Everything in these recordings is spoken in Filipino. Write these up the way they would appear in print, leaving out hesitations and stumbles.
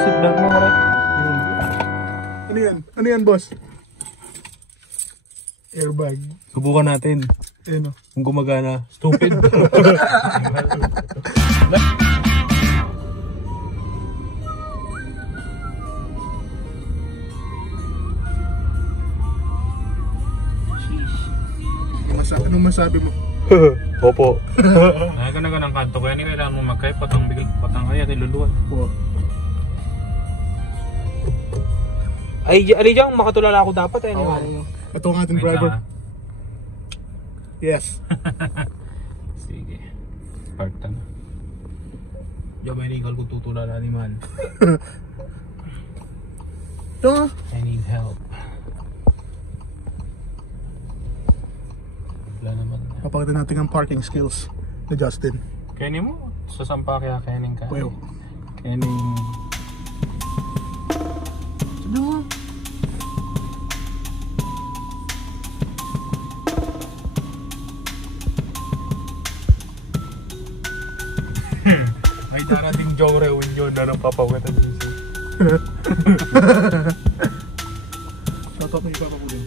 seatbelt mo, correct? Ano yan? Ano yan, boss? Airbag. Subukan natin. Ayun o. Kung gumagana. Stupid. Anong masabi mo? Opo. Ay, ka ng kanto kaya ni kailangan mo magkay patang kaya niluluan. Ay, dyan makatulala ako dapat eh. Ito ang ating driver. Yes. Sige. Park ta na. Diyan may legal kung tutulala ni man. Ito. I need help. Wala naman. Papakita natin ang parking skills ni Justin. Kenny mo? Sasampa kaya Kenning ka? Puyo. Kenning. Ano? May darating Joe Rewin yun na nang papawatan niyo siya. Shoutout na ipapapulin.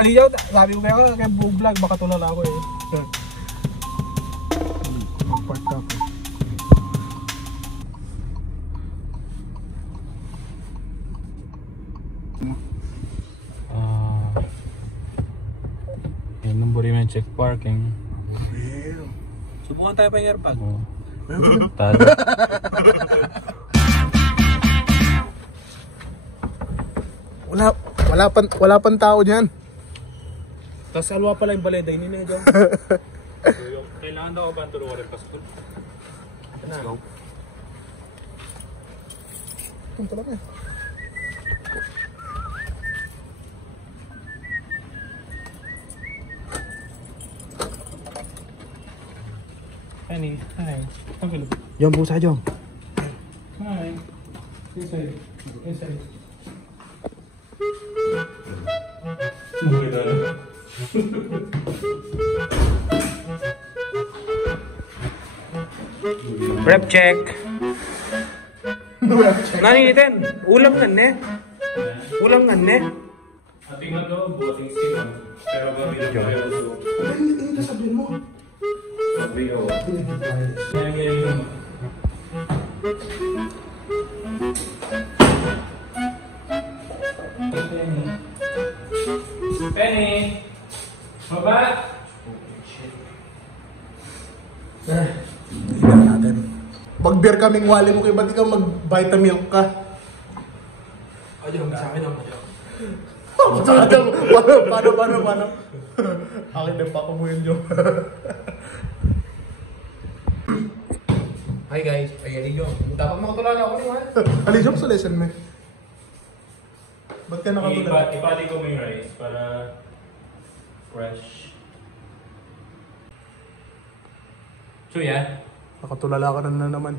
Ano yun? Sabi ko kaya buong vlog, baka tulala ako eh. Mag-park ka ako. Yung number yung check parking. Subukan tayo pa yung airbag. Talo. Wala pang tao diyan. Tapos alwa pala yung balay, dahil nila dyan. Kailangan daw ako ba ang tulungan rin paskul? Let's go. Ito talaga. Penny, hi. Okay. Jom, busa Jom. Hi. Inside. Inside. Prep check. Nanitin. Ulam nga ne. Ulam nga ne. Ating nga daw, buhating sila. Pero gawin na kayo. Hindi sabihin mo. Sabi ko. Kaya ganyan. Penny! Baba! Tingnan natin. Mag-beer kaming wali mo kayo, ba't ikaw mag-vitamilk ka? Ayun, sa akin ang Paano? Akin na pa mo yun, Jom. Hi guys, ayan yung dapat makatulala ako naman. Ali, Jom sa lesson mo. Ba't ka nakatulala? Ipali ko may rice para fresh. Chuya? Nakatulala ka na naman.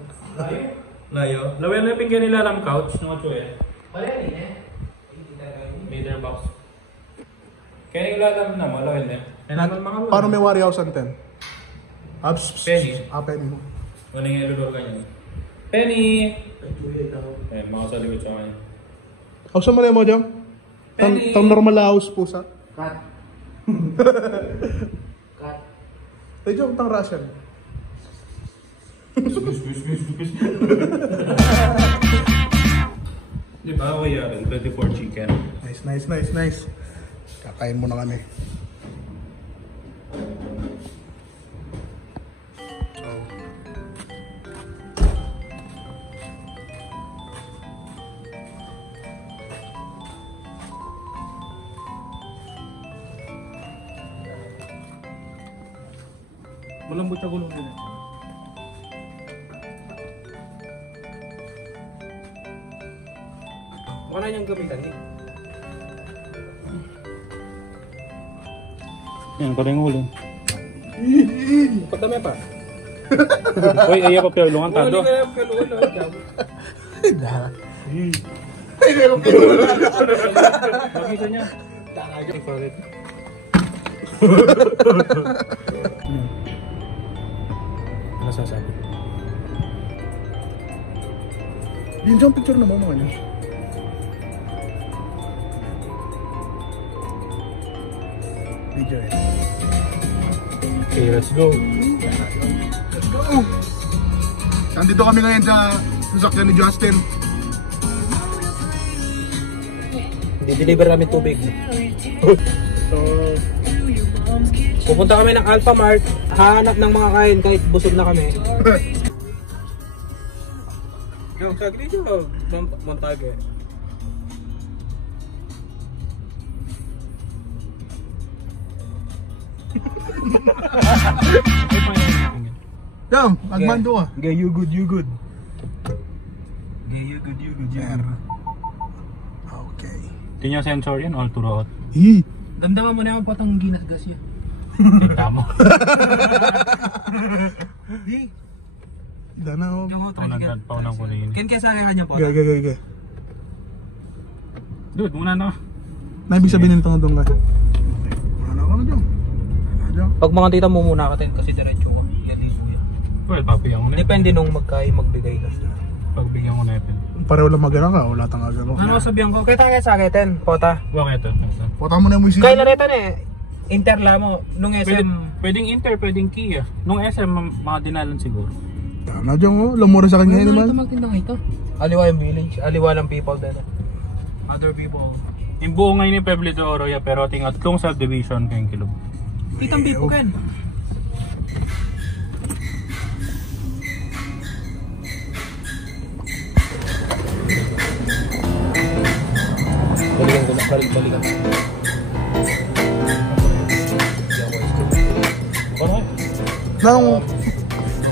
Layo? Lawan na pinggan nila ram couch no chuya? Wala rin eh. Leader box. Kaya yung lalam na mo, lawan na. Paano may wari house ang 10? Penny. Penny mo. Wala nga ilulur ka niya. Penny! Eh, makasali ko sa kanya. House mo rin mo, Jom? Penny! Tang normal na house po sa? Cut. Cut. Eh, Jom, tang Russian. Di ba ako yan? 24 chicken. Nice. Kakain mo na kami. Malambot sa gulong din. Baka na niyang gamitan eh. Yan, ko rin ulo. Pagdami pa. Uy, ayaw pa pilungan tado. Uy, ayaw pa pilungan. Makita niya. Takagay pa rin. Ano sasabi? Yun dyan, picture na mo mga niya. Video eh. Okay, let's go. Let's go! Nandito kami ngayon sa sasakyan ni Justin. Di-deliver kami tubig. So, Pupunta kami ng Alpha Mart, hahanap ng mga kain kahit busog na kami. Yung sagli dyan, Montague. Dam, magmando ka. Okay, you good. Okay, you good. Okay. Ito yung sensor yan, all throughout. Damdaman mo na yung patang ginasgas yan. Tingnan mo. Di. Dana ako. Paunang ko na yun. Ken kaya sa akin kanya po. Gaya. Dude, muna na. Naibig sabihin nito nga doon ka. Wala ka na dyan. Pag mga tita mo muna ka tayo kasi diretso ka. Yan din po yan. Well, papiyang ko na. Depende nung magbigay ka. Pagbigyan ko na ito. Pareho lang magana ka, wala tang agano. Ano sabihan ko? Kita nga sa akin, Pota. Bakit ito? Pota mo na mo isi. Kaya na rin eh. Interla mo. Nung SM. Pwedeng Inter, pwedeng Kia. Nung SM, mga dinalan siguro. Tama dyan ko, lamura sa kanya naman. Ito magtindang ito. Aliwa yung village. Aliwa lang people din. Other people. Yung buo ngayon ni Peble de Oro, pero tingatlong subdivision kayong kilog. Kitang people Ken. Balikan. Nang,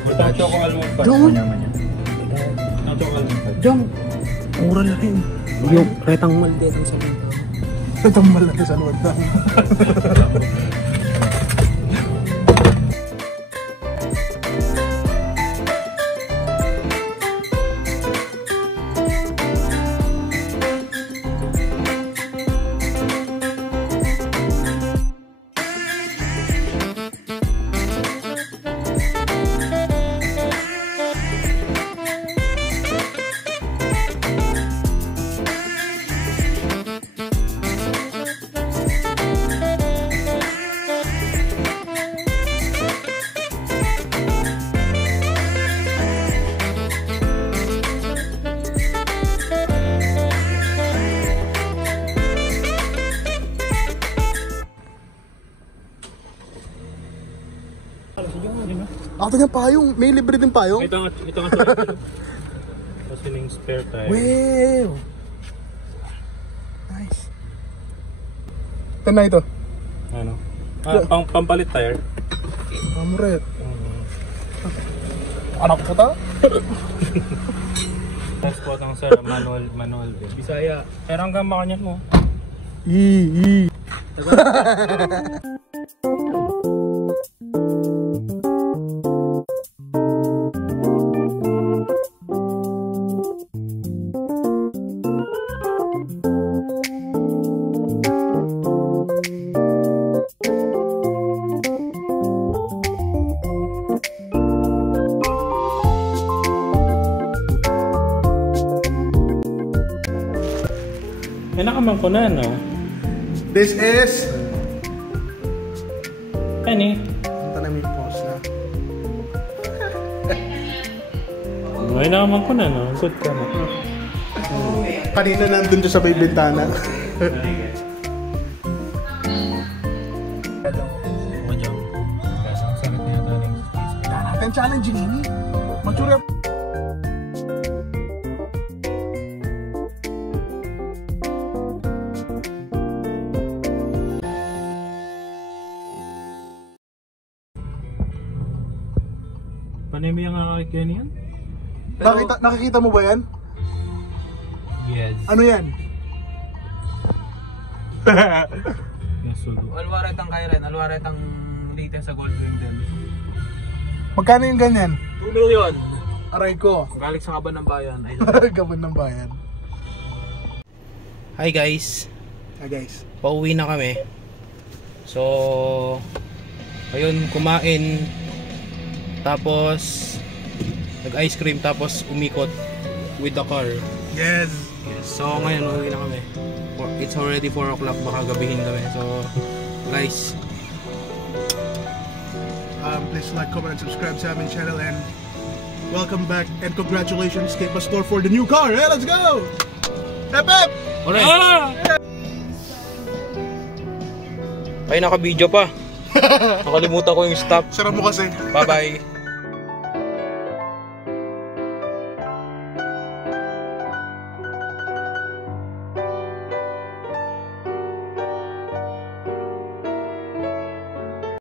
Ito ang choco almond pa. Jong. Manyaman yan. Ito ang choco almond pa. Jong. mura lang yun. Yung retang malde ang sabi ko. Retang malde sa luwad na. Ako nga payong, may libre din payong. Ito nga sorry. Kasi yung spare tire. Wow! Nice. Ito na ito. Ano? Pampalit tire. Amuret. Anak ko ta? Test po ng sir, manual. Bisaya. Pero hanggang makanyan mo. Ii. Nakaman ko na, no? This is... Ano Punta na may pause na. Ay, nakaman ko na, no? Good ka na. Kanina nandun siya sa may bintana. Natin challenging ini. Mature. Panay mo yung kakakikyan yan? Nakikita mo ba yan? Yes. Ano yan? Yes, solo. Alwaret ang Kairen. Alwaret ang latest sa Goldwing din. Magkano yung ganyan? 2 million. Aray ko. Galing sa kaban ng bayan. Gabon ng bayan. Hi guys. Ah guys. Pauwi na kami. So, ayun, kumain. Tapos nag-ice cream, tapos umikot with the car. Yes. Yes. So ngayon, uuwi na kami. It's already 4 o'clock, baka gabihin kami. So guys, Please like, comment, and subscribe sa aming channel, and welcome back and congratulations kay Pastor for the new car. Hey, let's go! Hep hep! alright. Ay, naka-video pa. Nakalimutan ko yung stop. Sarap mo kasi. Bye-bye.